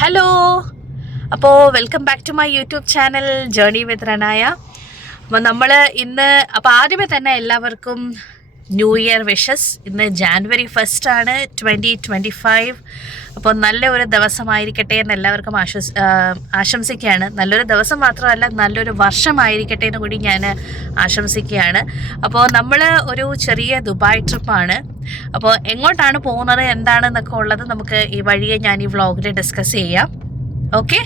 Hello, അപ്പോൾ welcome back to my YouTube channel journey with Ranaya. അപ്പോൾ നമ്മൾ ഇന്ന് ആദ്യമേ തന്നെ എല്ലാവർക്കും ന്യൂ ഇയർ വിഷസ്. ഇന്ന് ജാനുവരി 1 ആണ് 2025. അപ്പോൾ നല്ല ഒരു ദിവസമായിരിക്കട്ടെ എന്ന് എല്ലാവർക്കും ആശംസിക്കുകയാണ്. നല്ലൊരു ദിവസം മാത്രമല്ല, നല്ലൊരു വർഷമായിരിക്കട്ടെ എന്ന് കൂടി ഞാൻ ആശംസിക്കുകയാണ്. അപ്പോൾ നമ്മൾ ഒരു ചെറിയ ദുബായ് ട്രിപ്പാണ്. അപ്പോൾ എങ്ങോട്ടാണ് പോകുന്നത് എന്താണെന്നൊക്കെ ഉള്ളത് നമുക്ക് ഈ വഴിയെ ഞാൻ ഈ വ്ളോഗിൽ ഡിസ്കസ് ചെയ്യാം. ഓക്കെ,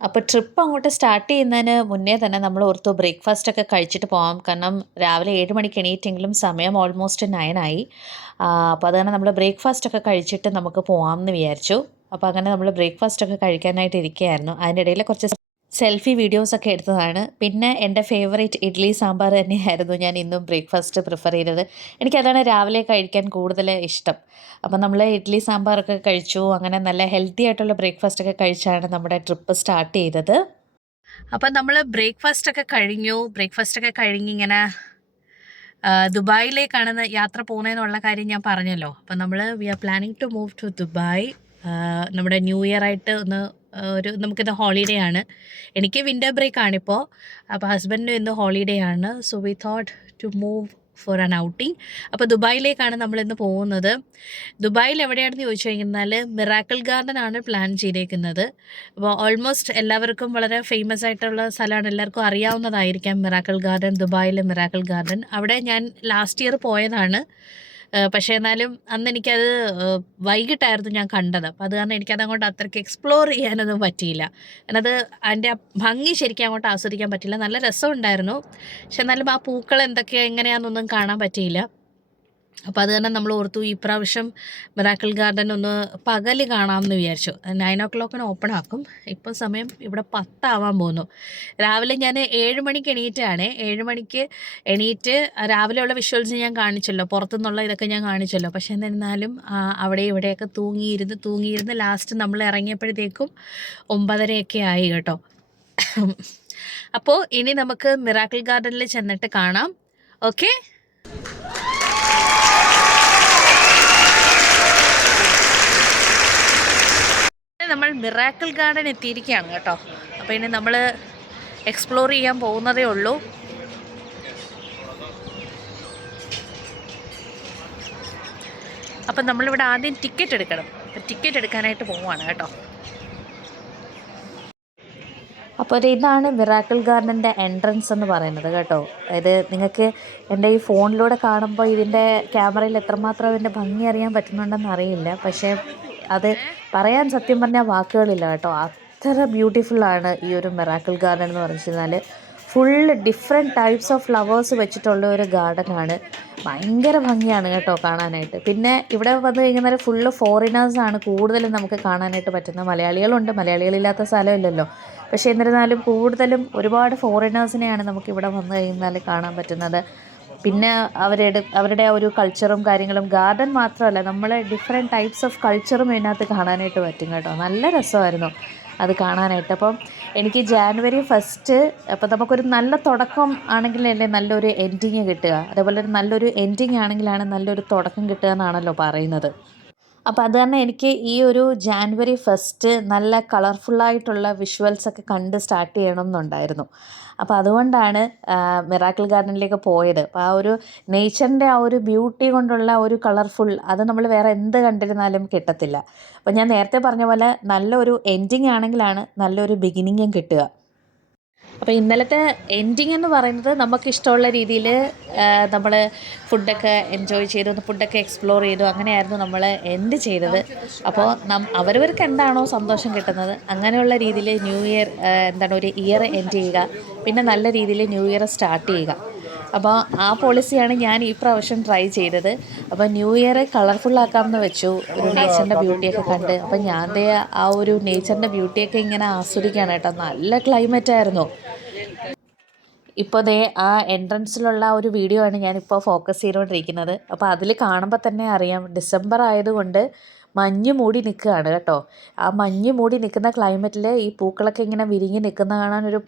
അപ്പോൾ ട്രിപ്പ് അങ്ങോട്ട് സ്റ്റാർട്ട് ചെയ്യുന്നതിന് മുന്നേ തന്നെ നമ്മൾ ഓർത്തു ബ്രേക്ക്ഫാസ്റ്റ് ഒക്കെ കഴിച്ചിട്ട് പോകാം. കാരണം രാവിലെ 7 മണിക്ക് എണീറ്റെങ്കിലും സമയം ഓൾമോസ്റ്റ് 9 ആയി. അപ്പോൾ അത് കാരണം നമ്മൾ ബ്രേക്ക്ഫാസ്റ്റ് ഒക്കെ കഴിച്ചിട്ട് നമുക്ക് പോകാമെന്ന് വിചാരിച്ചു. അപ്പോൾ അങ്ങനെ നമ്മൾ ബ്രേക്ക്ഫാസ്റ്റ് ഒക്കെ കഴിക്കാനായിട്ട് ഇരിക്കുകയായിരുന്നു. അതിൻ്റെ ഇടയിൽ കുറച്ച് സെൽഫി വീഡിയോസൊക്കെ എടുത്തതാണ്. പിന്നെ എൻ്റെ ഫേവറേറ്റ് ഇഡ്ഡലി സാമ്പാർ തന്നെയായിരുന്നു ഞാൻ ഇന്നും ബ്രേക്ക്ഫാസ്റ്റ് പ്രിഫർ ചെയ്തത്. എനിക്കതാണ് രാവിലെ കഴിക്കാൻ കൂടുതൽ ഇഷ്ടം. അപ്പം നമ്മൾ ഇഡ്ഡലി സാമ്പാറൊക്കെ കഴിച്ചു. അങ്ങനെ നല്ല ഹെൽത്തി ആയിട്ടുള്ള ബ്രേക്ക്ഫാസ്റ്റൊക്കെ കഴിച്ചാണ് നമ്മുടെ ട്രിപ്പ് സ്റ്റാർട്ട് ചെയ്തത്. അപ്പം നമ്മൾ ബ്രേക്ക്ഫാസ്റ്റൊക്കെ കഴിഞ്ഞിങ്ങനെ ദുബായിലേക്കാണ് യാത്ര പോകുന്നതെന്നുള്ള കാര്യം ഞാൻ പറഞ്ഞല്ലോ. അപ്പം നമ്മൾ we are planning to move to Dubai. നമ്മുടെ ന്യൂ ഇയർ ആയിട്ട് നമുക്കിത് ഹോളിഡേ ആണ്. എനിക്ക് വിൻ്റർ ബ്രേക്ക് ആണിപ്പോൾ. അപ്പോൾ ഹസ്ബൻഡിനും ഇന്ന് ഹോളിഡേ ആണ്. So we thought to move for an outing. അപ്പോൾ ദുബായിലേക്കാണ് നമ്മളിന്ന് പോകുന്നത്. ദുബായിൽ എവിടെയാണെന്ന് ചോദിച്ചു കഴിഞ്ഞാൽ മിറാക്കിൾ ഗാർഡൻ ആണ് പ്ലാൻ ചെയ്തേക്കുന്നത്. അപ്പോൾ ഓൾമോസ്റ്റ് എല്ലാവർക്കും വളരെ ഫേമസ് ആയിട്ടുള്ള സ്ഥലമാണ്, എല്ലാവർക്കും അറിയാവുന്നതായിരിക്കാം മിറാക്കിൾ ഗാർഡൻ. ദുബായിലെ മിറാക്കിൾ ഗാർഡൻ അവിടെ ഞാൻ ലാസ്റ്റ് ഇയർ പോയതാണ്. പക്ഷേ എന്നാലും അന്ന് എനിക്കത് വൈകിട്ടായിരുന്നു ഞാൻ കണ്ടത്. അപ്പോൾ അത് കാരണം എനിക്കത് അങ്ങോട്ട് അത്രയ്ക്ക് എക്സ്പ്ലോർ ചെയ്യാനൊന്നും പറ്റിയില്ല. അതിനത് അതിൻ്റെ ഭംഗി ശരിക്കും അങ്ങോട്ട് ആസ്വദിക്കാൻ പറ്റില്ല. നല്ല രസമുണ്ടായിരുന്നു, പക്ഷെ എന്നാലും ആ പൂക്കൾ എന്തൊക്കെയാണ് എങ്ങനെയാണെന്നൊന്നും കാണാൻ പറ്റിയില്ല. അപ്പോൾ അത് തന്നെ നമ്മൾ ഓർത്തു ഈ പ്രാവശ്യം മിറാക്കിൾ ഗാർഡൻ ഒന്ന് പകൽ കാണാമെന്ന് വിചാരിച്ചു. 9 o'clock ഓപ്പൺ ആക്കും. ഇപ്പോൾ സമയം ഇവിടെ 10 ആവാൻ പോകുന്നു. രാവിലെ ഞാൻ 7 മണിക്ക് എണീറ്റാണ്. 7 മണിക്ക് എണീറ്റ് രാവിലെയുള്ള വിഷ്വൽസ് ഞാൻ കാണിച്ചല്ലോ, പുറത്തുനിന്നുള്ള ഇതൊക്കെ ഞാൻ കാണിച്ചല്ലോ. പക്ഷേ എന്നിരുന്നാലും അവിടെ ഇവിടെയൊക്കെ തൂങ്ങിയിരുന്ന് ലാസ്റ്റ് നമ്മൾ ഇറങ്ങിയപ്പോഴത്തേക്കും 9:30 ആയി കേട്ടോ. അപ്പോൾ ഇനി നമുക്ക് മിറാക്കിൾ ഗാർഡനിൽ ചെന്നിട്ട് കാണാം. ഓക്കെ, നമ്മൾ മിറാക്കിൾ ഗാർഡൻ എത്തിയിരിക്കുകയാണ് കേട്ടോ. അപ്പോൾ ഇനി നമ്മൾ എക്സ്പ്ലോർ ചെയ്യാൻ പോകുന്നതേ ഉള്ളൂ. അപ്പം നമ്മളിവിടെ ആദ്യം ടിക്കറ്റ് എടുക്കണം. ടിക്കറ്റ് എടുക്കാനായിട്ട് പോവുകയാണ് കേട്ടോ. അപ്പോൾ ഇതാണ് മിറാക്കിൾ ഗാർഡൻ്റെ എൻട്രൻസ് എന്ന് പറയുന്നത് കേട്ടോ. അതായത് നിങ്ങൾക്ക് എൻ്റെ ഈ ഫോണിലൂടെ കാണുമ്പോൾ ഇതിൻ്റെ ക്യാമറയിൽ എത്രമാത്രം അതിൻ്റെ ഭംഗി അറിയാൻ പറ്റുന്നുണ്ടെന്ന് അറിയില്ല. പക്ഷേ അത് പറയാൻ സത്യം പറഞ്ഞാൽ വാക്കുകളില്ല കേട്ടോ. അത്ര ബ്യൂട്ടിഫുള്ളാണ് ഈ ഒരു മിറാക്കിൾ ഗാർഡൻ എന്ന് പറഞ്ഞു കഴിഞ്ഞാൽ. Full different types of flowers വെച്ചിട്ടുള്ള ഒരു ഗാർഡനാണ്. ഭയങ്കര ഭംഗിയാണ് കേട്ടോ കാണാനായിട്ട്. പിന്നെ ഇവിടെ വന്നു കഴിഞ്ഞാൽ ഫുള്ള് ഫോറിനേഴ്സാണ് കൂടുതലും നമുക്ക് കാണാനായിട്ട് പറ്റുന്നത്. മലയാളികളുണ്ട്, മലയാളികളില്ലാത്ത സ്ഥലമില്ലല്ലോ. പക്ഷേ എന്നിരുന്നാലും കൂടുതലും ഒരുപാട് ഫോറിനേഴ്സിനെയാണ് നമുക്കിവിടെ വന്നു കഴിഞ്ഞാൽ കാണാൻ പറ്റുന്നത്. പിന്നെ അവരുടെ ഒരു കൾച്ചറും കാര്യങ്ങളും, ഗാർഡൻ മാത്രമല്ല നമ്മൾ ഡിഫറെൻറ്റ് ടൈപ്സ് ഓഫ് കൾച്ചറും ഇതിനകത്ത് കാണാനായിട്ട് പറ്റും കേട്ടോ. നല്ല രസമായിരുന്നു അത് കാണാനായിട്ട്. അപ്പം എനിക്ക് ജാനുവരി 1 അപ്പം നമുക്കൊരു നല്ല തുടക്കം ആണെങ്കിലല്ലേ നല്ലൊരു എൻഡിങ് കിട്ടുക. അതേപോലെ ഒരു നല്ലൊരു എൻഡിങ് ആണെങ്കിലാണ് നല്ലൊരു തുടക്കം കിട്ടുക എന്നാണല്ലോ പറയുന്നത്. അപ്പോൾ അത് തന്നെ എനിക്ക് ഈ ഒരു ജാനുവരി 1 നല്ല കളർഫുള്ളായിട്ടുള്ള വിഷ്വൽസൊക്കെ കണ്ട് സ്റ്റാർട്ട് ചെയ്യണം എന്നുണ്ടായിരുന്നു. അപ്പോൾ അതുകൊണ്ടാണ് മിറാക്കിൾ ഗാർഡനിലേക്ക് പോയത്. അപ്പോൾ ആ ഒരു നേച്ചറിൻ്റെ ആ ഒരു ബ്യൂട്ടി കൊണ്ടുള്ള ഒരു കളർഫുൾ അത് നമ്മൾ വേറെ എന്ത് കണ്ടിരുന്നാലും കിട്ടത്തില്ല. അപ്പോൾ ഞാൻ നേരത്തെ പറഞ്ഞ പോലെ നല്ലൊരു എൻഡിങ് ആണെങ്കിലാണ് നല്ലൊരു ബിഗിനിങ്ങും കിട്ടുക. അപ്പോൾ ഇന്നലത്തെ എൻഡിങ് എന്ന് പറയുന്നത് നമുക്കിഷ്ടമുള്ള രീതിയിൽ നമ്മൾ ഫുഡൊക്കെ എൻജോയ് ചെയ്തു, ഫുഡൊക്കെ എക്സ്പ്ലോർ ചെയ്തു. അങ്ങനെയായിരുന്നു നമ്മൾ എൻഡ് ചെയ്തത്. അപ്പോൾ അവരവർക്ക് എന്താണോ സന്തോഷം കിട്ടുന്നത് അങ്ങനെയുള്ള രീതിയിൽ ന്യൂ ഇയർ ഒരു ഇയർ എൻഡ് ചെയ്യുക, പിന്നെ നല്ല രീതിയിൽ ന്യൂ ഇയർ സ്റ്റാർട്ട് ചെയ്യുക. അപ്പോൾ ആ പോളിസിയാണ് ഞാൻ ഈ പ്രാവശ്യം ട്രൈ ചെയ്തത്. അപ്പോൾ ന്യൂ ഇയർ കളർഫുള്ളാക്കാമെന്ന് വെച്ചു, ഒരു നേച്ചറിൻ്റെ ബ്യൂട്ടിയൊക്കെ കണ്ട്. അപ്പോൾ ഞാൻ ആ ഒരു നേച്ചറിൻ്റെ ബ്യൂട്ടിയൊക്കെ ഇങ്ങനെ ആസ്വദിക്കുകയാണ് കേട്ടോ. നല്ല ക്ലൈമറ്റായിരുന്നു. ഇപ്പോൾ ആ എൻട്രൻസിലുള്ള ഒരു വീഡിയോ ആണ് ഞാനിപ്പോൾ ഫോക്കസ് ചെയ്തുകൊണ്ടിരിക്കുന്നത്. അപ്പോൾ അതിൽ കാണുമ്പോൾ തന്നെ അറിയാം, ഡിസംബർ ആയതുകൊണ്ട് മഞ്ഞ് മൂടി നിൽക്കുകയാണ് കേട്ടോ. ആ മഞ്ഞ് മൂടി നിൽക്കുന്ന ക്ലൈമറ്റിൽ ഈ പൂക്കളൊക്കെ ഇങ്ങനെ വിരിഞ്ഞ് നിൽക്കുന്ന കാണാനൊരു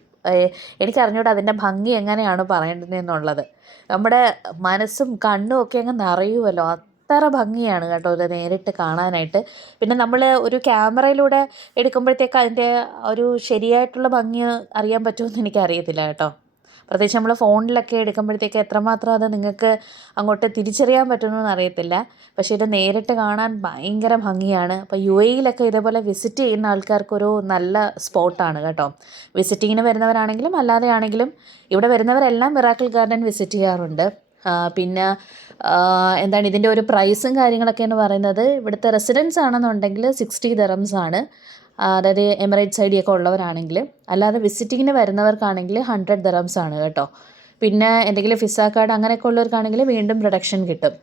എനിക്കറിഞ്ഞൂടെ അതിൻ്റെ ഭംഗി എങ്ങനെയാണ് പറയേണ്ടതെന്നുള്ളത്. നമ്മുടെ മനസ്സും കണ്ണും ഒക്കെ അങ്ങ് നിറയുമല്ലോ. അത്ര ഭംഗിയാണ് കേട്ടോ ഇത് നേരിട്ട് കാണാനായിട്ട്. പിന്നെ നമ്മൾ ഒരു ക്യാമറയിലൂടെ എടുക്കുമ്പോഴത്തേക്ക് അതിൻ്റെ ഒരു ശരിയായിട്ടുള്ള ഭംഗി അറിയാൻ പറ്റുമെന്ന് എനിക്കറിയത്തില്ല കേട്ടോ. പ്രത്യേകിച്ച് നമ്മൾ ഫോണിലൊക്കെ എടുക്കുമ്പോഴത്തേക്ക് എത്രമാത്രം അത് നിങ്ങൾക്ക് അങ്ങോട്ട് തിരിച്ചറിയാൻ പറ്റുമെന്ന് അറിയത്തില്ല. പക്ഷേ ഇത് നേരിട്ട് കാണാൻ ഭയങ്കര ഭംഗിയാണ്. അപ്പോൾ UAE-യിലൊക്കെ ഇതേപോലെ വിസിറ്റ് ചെയ്യുന്ന ആൾക്കാർക്കൊരു നല്ല സ്പോട്ടാണ് കേട്ടോ. വിസിറ്റിങ്ങിന് വരുന്നവരാണെങ്കിലും അല്ലാതെ ആണെങ്കിലും ഇവിടെ വരുന്നവരെല്ലാം മിറാക്കിൾ ഗാർഡൻ വിസിറ്റ് ചെയ്യാറുണ്ട്. പിന്നെ എന്താണ് ഇതിൻ്റെ ഒരു പ്രൈസും കാര്യങ്ങളൊക്കെ എന്ന് പറയുന്നത്, ഇവിടുത്തെ റെസിഡൻസ് ആണെന്നുണ്ടെങ്കിൽ 60 dirhams ആണ്. അതായത് എമിറേറ്റ്സ് ID ഒക്കെ ഉള്ളവരാണെങ്കിൽ. അല്ലാതെ വിസിറ്റിങ്ങിന് വരുന്നവർക്കാണെങ്കിൽ 100 dirhams ആണ് കേട്ടോ. പിന്നെ എന്തെങ്കിലും വിസ കാർഡ് അങ്ങനെയൊക്കെ ഉള്ളവർക്കാണെങ്കിൽ വീണ്ടും റിഡക്ഷൻ കിട്ടും.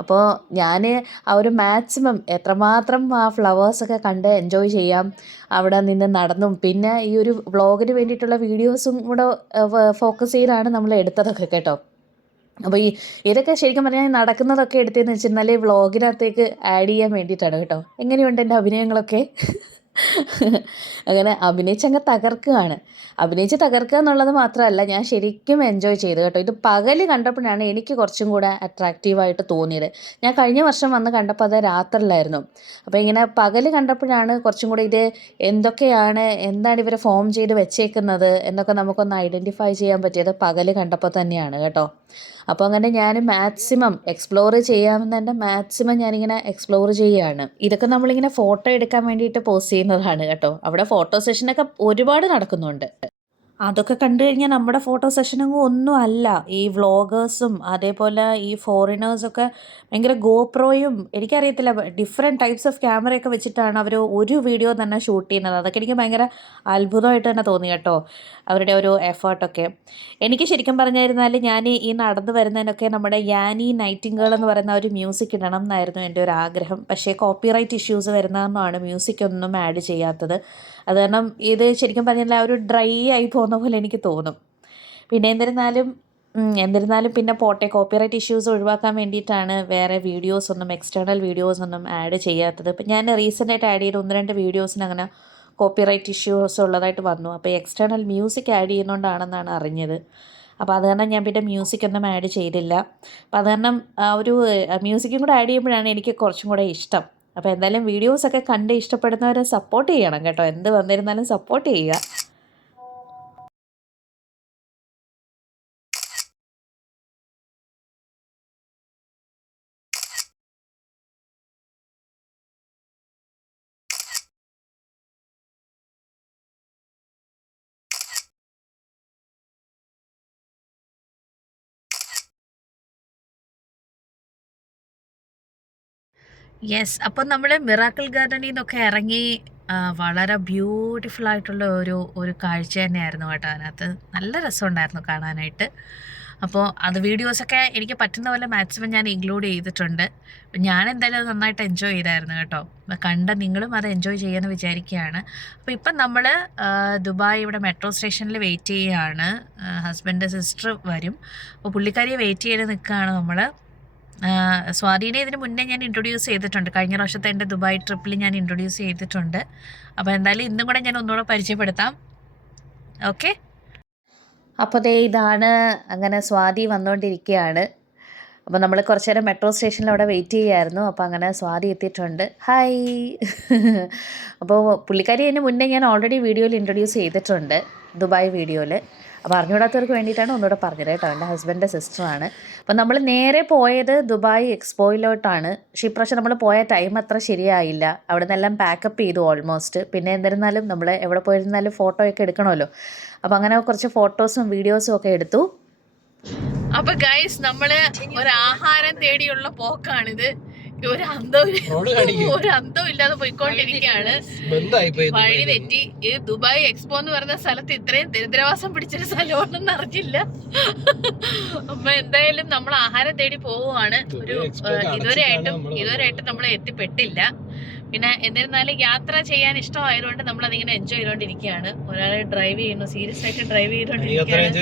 അപ്പോൾ ഞാൻ ആ ഒരു മാക്സിമം എത്രമാത്രം ആ ഫ്ലവേഴ്സൊക്കെ കണ്ട് എൻജോയ് ചെയ്യാം അവിടെ നിന്ന് നടന്നും, പിന്നെ ഈ ഒരു വ്ളോഗിന് വേണ്ടിയിട്ടുള്ള വീഡിയോസും കൂടെ ഫോക്കസ് ചെയ്താണ് നമ്മൾ എടുത്തതൊക്കെ കേട്ടോ. അപ്പോൾ ഇതൊക്കെ ശരിക്കും പറഞ്ഞാൽ നടക്കുന്നതൊക്കെ എടുത്തതെന്ന് വെച്ചിരുന്നാൽ വ്ളോഗിനകത്തേക്ക് ആഡ് ചെയ്യാൻ വേണ്ടിയിട്ടാണ് കേട്ടോ. എങ്ങനെയുണ്ട് എൻ്റെ അഭിനയങ്ങളൊക്കെ? അങ്ങനെ അഭിനയിച്ചങ്ങ് തകർക്കുകയാണ്. അഭിനയിച്ച് തകർക്കുക എന്നുള്ളത് മാത്രമല്ല, ഞാൻ ശരിക്കും എൻജോയ് ചെയ്തു കേട്ടോ. ഇത് പകൽ കണ്ടപ്പോഴാണ് എനിക്ക് കുറച്ചും കൂടെ അട്രാക്റ്റീവായിട്ട് തോന്നിയത്. ഞാൻ കഴിഞ്ഞ വർഷം വന്ന് കണ്ടപ്പോൾ അത് രാത്രിയിലായിരുന്നു. അപ്പോൾ ഇങ്ങനെ പകൽ കണ്ടപ്പോഴാണ് കുറച്ചും കൂടി ഇത് എന്താണ് ഇവർ ഫോം ചെയ്ത് വെച്ചേക്കുന്നത് എന്നൊക്കെ നമുക്കൊന്ന് ഐഡൻറ്റിഫൈ ചെയ്യാൻ പറ്റിയത് പകൽ കണ്ടപ്പോൾ തന്നെയാണ് കേട്ടോ. അപ്പോൾ അങ്ങനെ ഞാൻ മാക്സിമം എക്സ്പ്ലോർ ചെയ്യാമെന്നെ മാക്സിമം ഞാനിങ്ങനെ എക്സ്പ്ലോർ ചെയ്യുകയാണ്. ഇതൊക്കെ നമ്മളിങ്ങനെ ഫോട്ടോ എടുക്കാൻ വേണ്ടിയിട്ട് പോസ്റ്റ് ചെയ്യുന്നതാണ് കേട്ടോ. അവിടെ ഫോട്ടോ സെഷനൊക്കെ ഒരുപാട് നടക്കുന്നുണ്ട്. അതൊക്കെ കണ്ടു കഴിഞ്ഞാൽ നമ്മുടെ ഫോട്ടോ സെഷനൊന്നും ഒന്നും അല്ല. ഈ വ്ളോഗേഴ്സും അതേപോലെ ഈ ഫോറിനേഴ്സൊക്കെ ഭയങ്കര ഗോപ്രോയും എനിക്കറിയത്തില്ല ഡിഫറെൻറ്റ് ടൈപ്സ് ഓഫ് ക്യാമറയൊക്കെ വെച്ചിട്ടാണ് അവർ ഒരു വീഡിയോ തന്നെ ഷൂട്ട് ചെയ്യുന്നത്. അതൊക്കെ എനിക്ക് ഭയങ്കര അത്ഭുതമായിട്ട് തന്നെ തോന്നി കേട്ടോ, അവരുടെ ഒരു എഫേർട്ടൊക്കെ. എനിക്ക് ശരിക്കും പറഞ്ഞിരുന്നാൽ ഞാൻ ഈ നടന്നു വരുന്നതിനൊക്കെ നമ്മുടെ യാനി നൈറ്റിംഗേൾ എന്ന് പറയുന്ന ഒരു മ്യൂസിക് ഇടണം എന്നായിരുന്നു എൻ്റെ ഒരു ആഗ്രഹം. പക്ഷേ കോപ്പിറൈറ്റ് ഇഷ്യൂസ് വരുന്നതെന്നാണ് മ്യൂസിക്കൊന്നും ആഡ് ചെയ്യാത്തത്. അത് കാരണം ഇത് ശരിക്കും പറഞ്ഞാൽ ആ ഒരു ഡ്രൈ ആയി പോകുന്ന പോലെ എനിക്ക് തോന്നും. പിന്നെ എന്നിരുന്നാലും പിന്നെ പോട്ടെ, കോപ്പിറൈറ്റ് ഇഷ്യൂസ് ഒഴിവാക്കാൻ വേണ്ടിയിട്ടാണ് വേറെ എക്സ്റ്റേണൽ വീഡിയോസൊന്നും ആഡ് ചെയ്യാത്തത്. ഇപ്പം ഞാൻ റീസെൻ്റായിട്ട് ആഡ് ചെയ്ത 1-2 വീഡിയോസിന് അങ്ങനെ കോപ്പിറൈറ്റ് ഇഷ്യൂസ് ഉള്ളതായിട്ട് വന്നു. അപ്പോൾ എക്സ്റ്റേണൽ മ്യൂസിക് ആഡ് ചെയ്യുന്നതുകൊണ്ടാണെന്നാണ് അറിഞ്ഞത്. അപ്പോൾ അത് കാരണം ഞാൻ പിന്നെ മ്യൂസിക്കൊന്നും ആഡ് ചെയ്തില്ല. അപ്പോൾ അത് കാരണം ഒരു മ്യൂസിക്കും കൂടെ ആഡ് ചെയ്യുമ്പോഴാണ് എനിക്ക് കുറച്ചും കൂടെ ഇഷ്ടം. അപ്പോൾ എന്തായാലും വീഡിയോസൊക്കെ കണ്ട് ഇഷ്ടപ്പെടുന്നവരെ സപ്പോർട്ട് ചെയ്യണം കേട്ടോ. എന്ത് വന്നിരുന്നാലും സപ്പോർട്ട് ചെയ്യുക. യെസ്, അപ്പം നമ്മൾ മിറാക്കിൾ ഗാർഡനിൽ നിന്നൊക്കെ ഇറങ്ങി വളരെ ബ്യൂട്ടിഫുൾ ആയിട്ടുള്ള ഒരു കാഴ്ച തന്നെയായിരുന്നു കേട്ടോ. അതിനകത്ത് നല്ല രസമുണ്ടായിരുന്നു കാണാനായിട്ട്. അപ്പോൾ അത് വീഡിയോസൊക്കെ എനിക്ക് പറ്റുന്ന പോലെ മാക്സിമം ഞാൻ ഇൻക്ലൂഡ് ചെയ്തിട്ടുണ്ട്. ഞാൻ എന്തായാലും അത് നന്നായിട്ട് എൻജോയ് ചെയ്തായിരുന്നു കേട്ടോ. കണ്ട നിങ്ങളും അത് എൻജോയ് ചെയ്യാമെന്ന് വിചാരിക്കുകയാണ്. അപ്പോൾ ഇപ്പം നമ്മൾ ദുബായ് ഇവിടെ മെട്രോ സ്റ്റേഷനിൽ വെയിറ്റ് ചെയ്യുകയാണ്. ഹസ്ബൻഡ് സിസ്റ്റർ വരും. അപ്പോൾ പുള്ളിക്കാരിയെ വെയിറ്റ് ചെയ്ത് നിൽക്കുകയാണ് നമ്മൾ. സ്വാധീനെ ഇതിന് മുന്നേ ഞാൻ ഇൻട്രൊഡ്യൂസ് ചെയ്തിട്ടുണ്ട്. കഴിഞ്ഞ പ്രാവശ്യത്തെ എൻ്റെ ദുബായ് ട്രിപ്പിൽ ഞാൻ ഇൻട്രൊഡ്യൂസ് ചെയ്തിട്ടുണ്ട്. അപ്പോൾ എന്തായാലും ഇന്നും കൂടെ ഞാൻ ഒന്നുകൂടെ പരിചയപ്പെടുത്താം. ഓക്കെ, അപ്പോൾ ഇതാണ് അങ്ങനെ സ്വാതി വന്നുകൊണ്ടിരിക്കുകയാണ്. അപ്പോൾ നമ്മൾ കുറച്ച് നേരം മെട്രോ സ്റ്റേഷനിൽ അവിടെ വെയിറ്റ് ചെയ്യുമായിരുന്നു. അപ്പോൾ അങ്ങനെ സ്വാതി എത്തിയിട്ടുണ്ട്. ഹായ്. അപ്പോൾ പുള്ളിക്കാരി അതിന് മുന്നേ ഞാൻ ഓൾറെഡി വീഡിയോയിൽ ഇൻട്രൊഡ്യൂസ് ചെയ്തിട്ടുണ്ട്, ദുബായ് വീഡിയോയിൽ. അപ്പോൾ അറിഞ്ഞുകൂടാത്തവർക്ക് വേണ്ടിയിട്ടാണ് ഒന്നുകൂടെ പറഞ്ഞത് കേട്ടോ. എൻ്റെ ഹസ്ബൻഡിൻ്റെ സിസ്റ്ററാണ്. അപ്പോൾ നമ്മൾ നേരെ പോയത് ദുബായ് എക്സ്പോയിലോട്ടാണ്. പക്ഷേ ഇപ്രാവശ്യം നമ്മൾ പോയ ടൈം അത്ര ശരിയായില്ല. അവിടെ നിന്നെല്ലാം പാക്കപ്പ് ചെയ്തു ഓൾമോസ്റ്റ്. പിന്നെ എന്നിരുന്നാലും നമ്മൾ എവിടെ പോയിരുന്നാലും ഫോട്ടോയൊക്കെ എടുക്കണമല്ലോ. അപ്പോൾ അങ്ങനെ കുറച്ച് ഫോട്ടോസും വീഡിയോസും ഒക്കെ എടുത്തു. അപ്പോൾ ഗൈസ്, നമ്മൾ ഒരു ആഹാരം തേടിയുള്ള പോക്കാണിത്. ഒരു അന്തവും ഇല്ലാതെ പോയിക്കൊണ്ടിരിക്കുകയാണ്. വഴി തെറ്റി. ഈ ദുബായ് എക്സ്പോ എന്ന് പറയുന്ന സ്ഥലത്ത് ഇത്രയും ദരിദ്രവാസം പിടിച്ചൊരു സ്ഥലമാണെന്ന് അറിഞ്ഞില്ല. അപ്പൊ എന്തായാലും നമ്മൾ ആഹാരം തേടി പോവുകയാണ്. ഇതുവരെയായിട്ടും നമ്മൾ എത്തിപ്പെട്ടില്ല. പിന്നെ എന്നിരുന്നാലും യാത്ര ചെയ്യാൻ ഇഷ്ടമായതുകൊണ്ട് നമ്മൾ അതിങ്ങനെ എൻജോയ് ചെയ്തോണ്ടിരിക്കുകയാണ്. ഒരാളെ ഡ്രൈവ് ചെയ്യുന്നു, സീരിയസ് ആയിട്ട് ഡ്രൈവ് ചെയ്തോണ്ടിരിക്കുകയാണ്.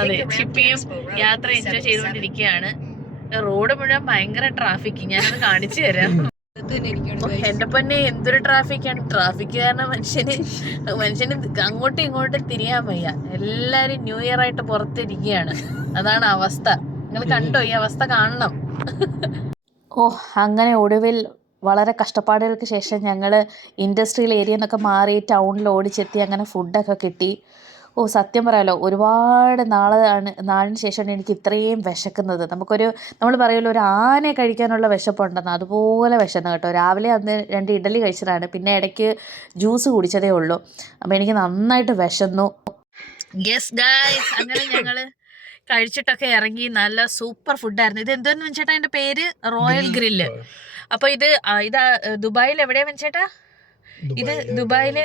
അതെ, ഷിപ്പിയും യാത്ര എൻജോയ് ചെയ്തോണ്ടിരിക്കുകയാണ്. റോഡ് മുഴുവൻ ഭയങ്കര ട്രാഫിക്. ഞാനത് കാണിച്ചു തരാം. എന്റെ പൊന്നെ, എന്തൊരു ട്രാഫിക്കാണ്. ട്രാഫിക് കാരണം മനുഷ്യന് അങ്ങോട്ടും ഇങ്ങോട്ടും തിരിയാൻ വയ്യ. എല്ലാരും ന്യൂ ഇയർ ആയിട്ട് പുറത്തിരിക്കുകയാണ്. അതാണ് അവസ്ഥ. നിങ്ങൾ കണ്ടോ? ഈ അവസ്ഥ കാണണം. ഓ, അങ്ങനെ ഒടുവിൽ വളരെ കഷ്ടപ്പാടുകൾക്ക് ശേഷം ഞങ്ങൾ ഇൻഡസ്ട്രിയൽ ഏരിയ എന്നൊക്കെ മാറി ടൗണിൽ ഓടിച്ചെത്തി. അങ്ങനെ ഫുഡൊക്കെ കിട്ടി. ഓ, സത്യം പറയാലോ, ഒരുപാട് നാളിന് ശേഷമാണ് എനിക്ക് ഇത്രയും വിശക്കുന്നത്. നമ്മൾ പറയുമല്ലോ, ഒരു ആനയെ കഴിക്കാനുള്ള വിശപ്പുണ്ടെന്ന്, അതുപോലെ വിശന്നു കേട്ടോ. രാവിലെ അന്ന് 2 ഇഡലി കഴിച്ചതാണ്, പിന്നെ ഇടയ്ക്ക് ജ്യൂസ് കുടിച്ചതേ ഉള്ളൂ. അപ്പോൾ എനിക്ക് നന്നായിട്ട് വിശന്നു. യെസ് ഗായ്സ്, അങ്ങനെ ഞങ്ങൾ കഴിച്ചിട്ടൊക്കെ ഇറങ്ങി. നല്ല സൂപ്പർ ഫുഡായിരുന്നു. ഇത് എന്തെന്ന് വെച്ചേട്ടാ എൻ്റെ പേര്? Royal grill. അപ്പോൾ ഇതാ ദുബായിൽ എവിടെയാ വെച്ചേട്ടാ? ഇത് ദുബായിൽ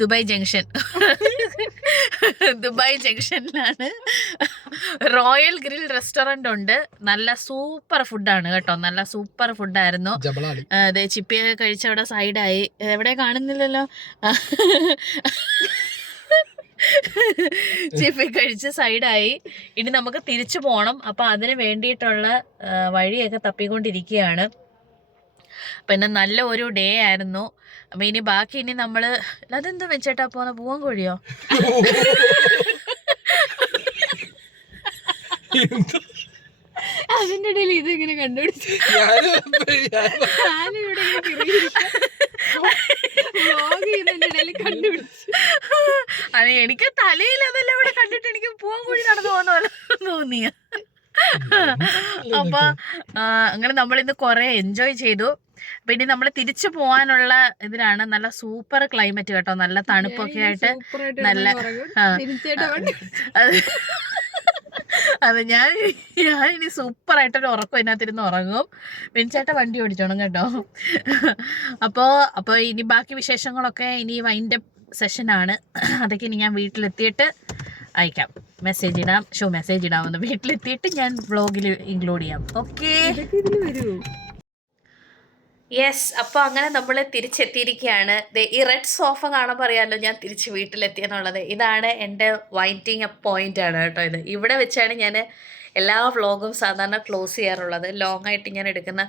ദുബായ് ജംഗ്ഷൻ. ദുബായ് ജംഗ്ഷനിലാണ് റോയൽ ഗ്രിൽ റെസ്റ്റോറൻ്റ് ഉണ്ട്. നല്ല സൂപ്പർ ഫുഡാണ് കേട്ടോ. നല്ല സൂപ്പർ ഫുഡായിരുന്നു. അതെ, ചിപ്പിയൊക്കെ കഴിച്ച് അവിടെ സൈഡായി. എവിടെ കാണുന്നില്ലല്ലോ. ചിപ്പി കഴിച്ച് സൈഡായി. ഇനി നമുക്ക് തിരിച്ചു പോകണം. അപ്പം അതിന് വേണ്ടിയിട്ടുള്ള വഴിയൊക്കെ തപ്പിക്കൊണ്ടിരിക്കുകയാണ്. പിന്നെ നല്ല ഒരു ഡേ ആയിരുന്നു. അപ്പം ഇനി നമ്മൾ അതെന്താ വെച്ചേട്ടാ പോന്ന പൂവൻ കോഴിയോ? അതിൻ്റെ ഇടയിൽ ഇതിങ്ങനെ കണ്ടുപിടിച്ചു. അതെ, എനിക്ക് തലയിൽ അതെല്ലാം ഇവിടെ കണ്ടിട്ട് എനിക്ക് പൂവൻ കോഴി നടന്നു പോകുന്ന പോലെ തോന്നിയ. അപ്പൊ അങ്ങനെ നമ്മളിന്ന് കുറെ എൻജോയ് ചെയ്തു. പിന്നെ നമ്മൾ തിരിച്ചു പോകാനുള്ള ഇതിലാണ്. നല്ല സൂപ്പർ ക്ലൈമറ്റ് കേട്ടോ, നല്ല തണുപ്പൊക്കെ ആയിട്ട്. നല്ല അതെ, ഞാൻ ഇനി സൂപ്പറായിട്ടൊരു ഉറക്കം ഇതിനകത്തിരുന്ന് ഉറങ്ങും. വിൻചേട്ട വണ്ടി ഓടിച്ചോണം കേട്ടോ. അപ്പോൾ ഇനി ബാക്കി വിശേഷങ്ങളൊക്കെ ഇനി വൈൻഡപ്പ് സെഷനാണ്. അതൊക്കെ ഇനി ഞാൻ വീട്ടിലെത്തിയിട്ട് അയക്കാം. മെസ്സേജ് ഇടാമെന്ന്. വീട്ടിലെത്തിയിട്ട് ഞാൻ വ്ളോഗിൽ ഇൻക്ലൂഡ് ചെയ്യാം. Okay, yes. അപ്പോൾ അങ്ങനെ നമ്മൾ തിരിച്ചെത്തിയിരിക്കുകയാണ്. ഈ റെഡ് സോഫ കാണുമ്പോൾ അറിയാമല്ലോ ഞാൻ തിരിച്ച് വീട്ടിലെത്തിയെന്നുള്ളത്. ഇതാണ് എൻ്റെ വൈൻഡിങ് അപ്പ് പോയിൻ്റ് ആണ് കേട്ടോ. ഇവിടെ വെച്ചാണ് ഞാൻ എല്ലാ വ്ളോഗും സാധാരണ ക്ലോസ് ചെയ്യാറുള്ളത്. ലോങ് ആയിട്ട് ഞാൻ എടുക്കുന്ന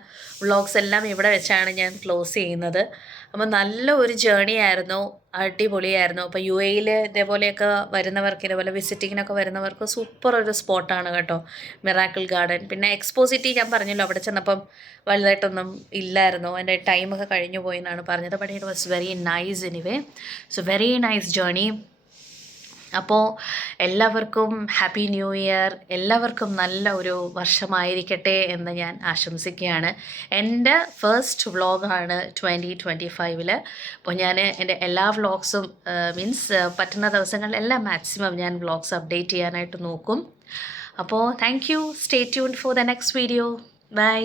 വ്ളോഗ്സ് എല്ലാം ഇവിടെ വെച്ചാണ് ഞാൻ ക്ലോസ് ചെയ്യുന്നത്. അപ്പോൾ നല്ല ഒരു ജേർണി ആയിരുന്നു, അടിപൊളിയായിരുന്നു. അപ്പോൾ UAE ഇതേപോലെയൊക്കെ വരുന്നവർക്ക്, ഇതേപോലെ വിസിറ്റിങ്ങിനൊക്കെ വരുന്നവർക്ക് സൂപ്പർ ഒരു സ്പോട്ടാണ് കേട്ടോ മിറാക്കിൾ ഗാർഡൻ. പിന്നെ എക്സ്പോസിറ്റി ഞാൻ പറഞ്ഞല്ലോ, അവിടെ ചെന്നപ്പം വലുതായിട്ടൊന്നും ഇല്ലായിരുന്നു, എൻ്റെ ടൈമൊക്കെ കഴിഞ്ഞു പോയി എന്നാണ് പറഞ്ഞത്. But it was very nice anyway. So very nice journey. അപ്പോൾ എല്ലാവർക്കും ഹാപ്പി ന്യൂ ഇയർ. എല്ലാവർക്കും നല്ല ഒരു വർഷമായിരിക്കട്ടെ എന്ന് ഞാൻ ആശംസിക്കുകയാണ്. എൻ്റെ ഫസ്റ്റ് വ്ളോഗാണ് 2025. അപ്പോൾ ഞാൻ എൻ്റെ എല്ലാ വ്ളോഗ്സും പറ്റുന്ന ദിവസങ്ങളിലെല്ലാം മാക്സിമം ഞാൻ വ്ളോഗ്സ് അപ്ഡേറ്റ് ചെയ്യാനായിട്ട് നോക്കും. അപ്പോൾ thank you. Stay tuned for the next video. By.